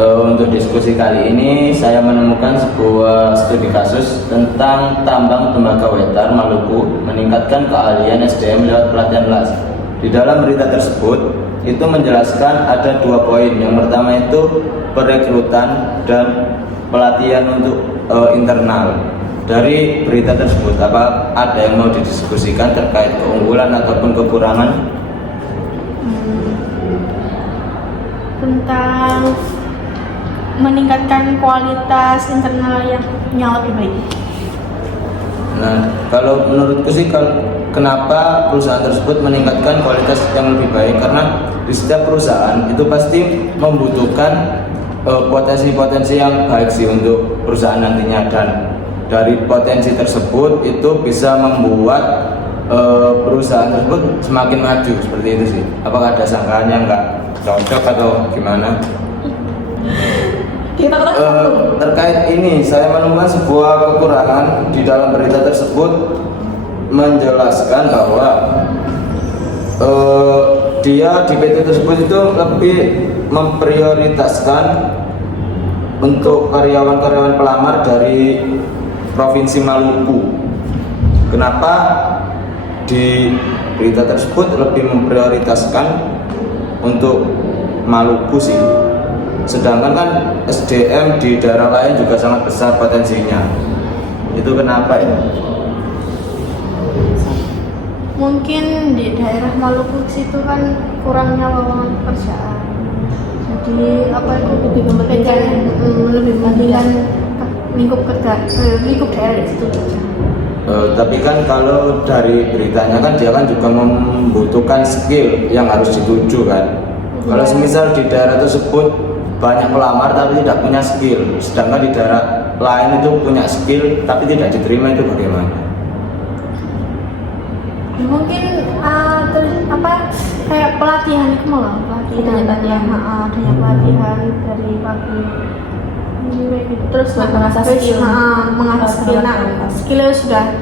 Untuk diskusi kali ini saya menemukan sebuah studi kasus tentang tambang tembaga Wetar Maluku meningkatkan keahlian SDM lewat pelatihan LAS. Di dalam berita tersebut itu menjelaskan ada 2 poin. Yang pertama itu perekrutan dan pelatihan untuk internal. Dari berita tersebut apa ada yang mau didiskusikan terkait keunggulan ataupun kekurangan? Tentang meningkatkan kualitas internal yang lebih baik. Nah, kalau menurutku sih kenapa perusahaan tersebut meningkatkan kualitas yang lebih baik, karena di setiap perusahaan itu pasti membutuhkan potensi-potensi yang baik sih untuk perusahaan nantinya, dan dari potensi tersebut itu bisa membuat perusahaan tersebut semakin maju seperti itu sih. Apakah ada sangkaan yang nggak cocok atau gimana? Terkait ini saya menemukan sebuah kekurangan di dalam berita tersebut, menjelaskan bahwa dia di PT tersebut itu lebih memprioritaskan untuk karyawan-karyawan pelamar dari Provinsi Maluku. Kenapa di berita tersebut lebih memprioritaskan untuk Maluku sih? Sedangkan kan SDM di daerah lain juga sangat besar potensinya. Itu kenapa ya? Mungkin di daerah Maluku situ kan kurangnya lowongan pekerjaan. Jadi lebih memperhatikan lingkup daerah di situ. Tapi kan kalau dari beritanya kan dia kan juga membutuhkan skill yang harus dituju kan. Kalau semisal di daerah tersebut banyak pelamar tapi tidak punya skill, sedangkan di daerah lain itu punya skill tapi tidak diterima, itu bagaimana? Ya, mungkin kayak pelatihan itu malah pelatihan adanya pelatihan dari pagi terus mengasah skill, skillnya sudah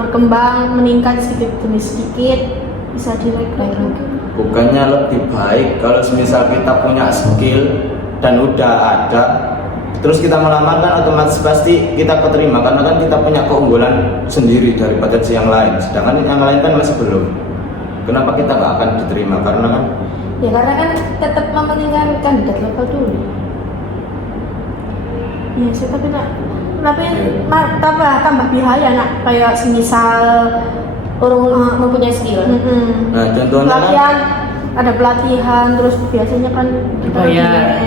berkembang meningkat sedikit demi sedikit, bisa direkrut. Bukannya lebih baik kalau semisal kita punya skill dan udah ada, terus kita melamar kan otomatis pasti kita keterima karena kan kita punya keunggulan sendiri dari potensi yang lain, sedangkan yang lain kan masih belum. Kenapa kita nggak akan diterima? Karena kan tetap mementingkan kandidat lokal dulu. Iya sih, tapi tambah biaya kayak semisal orang mempunyai skill. Nah, contohnya pelatihan, ada pelatihan, terus biasanya kan dibayar.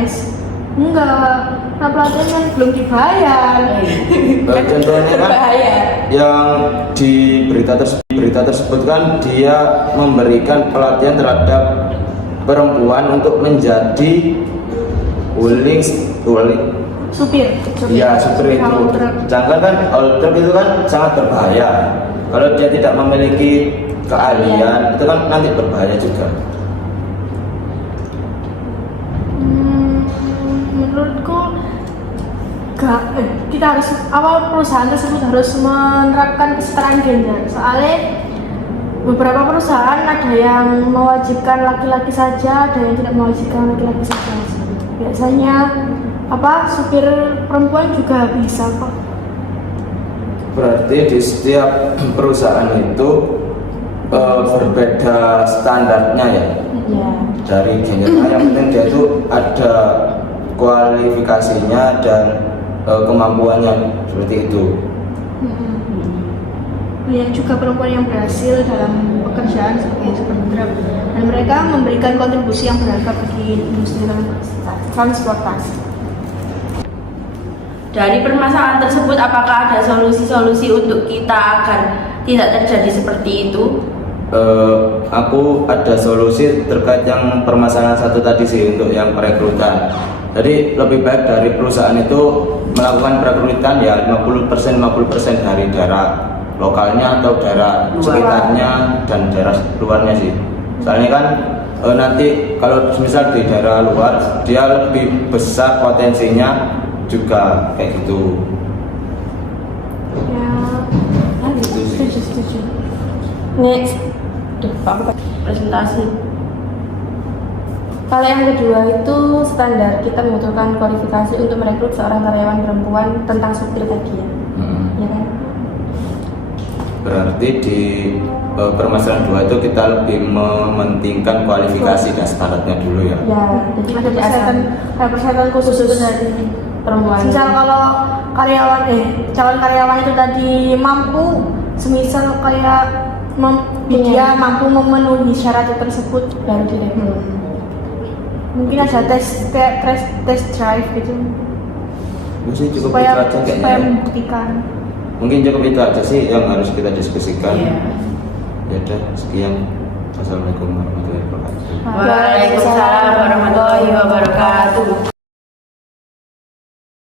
Enggak, pelatihan kan belum dibayar. Contohnya kan yang di berita tersebut kan dia memberikan pelatihan terhadap perempuan untuk menjadi supir itu. Sedangkan kan truk itu kan sangat berbahaya. Kalau dia tidak memiliki keahlian, itu kan nanti berbahaya juga. Menurutku kita harus perusahaan tersebut harus menerapkan kesetaraan gender. Soalnya beberapa perusahaan ada yang mewajibkan laki-laki saja, ada yang tidak mewajibkan laki-laki saja. Biasanya supir perempuan juga bisa kok. Berarti di setiap perusahaan itu berbeda standarnya ya? Iya. Dari gendernya, yang penting dia itu ada kualifikasinya dan kemampuannya seperti itu. Banyak juga perempuan yang berhasil dalam pekerjaan sebagai supir Grab, dan mereka memberikan kontribusi yang berharga bagi industri transportasi. Dari permasalahan tersebut, apakah ada solusi-solusi untuk kita agar tidak terjadi seperti itu? Aku ada solusi terkait yang permasalahan satu tadi sih, untuk yang perekrutan. Jadi lebih baik dari perusahaan itu melakukan perekrutan ya 50% dari daerah lokalnya atau daerah sekitarnya dan daerah luarnya sih. Soalnya kan nanti kalau misal di daerah luar dia lebih besar potensinya juga kayak gitu. Ya, Gitu sih. setuju. Next, presentasi. Kalau yang kedua itu standar, kita membutuhkan kualifikasi untuk merekrut seorang karyawan perempuan tentang soft skill tadi ya. Ya kan? Berarti di permasalahan 2 itu kita lebih mementingkan kualifikasi dan syaratnya dulu ya. Ya, jadi ada persyaratan khusus dari perempuan. misal kalau calon karyawan itu tadi mampu, semisal kayak dia mampu memenuhi syarat tersebut baru direkrut. Mungkin ada tes drive gitu Mesti cukup supaya itu aja kayaknya ya. membuktikan. Mungkin cukup itu aja sih yang harus kita diskusikan. Iya. Ya udah, sekian. Wassalamualaikum warahmatullahi wabarakatuh. Waalaikumsalam warahmatullahi wabarakatuh.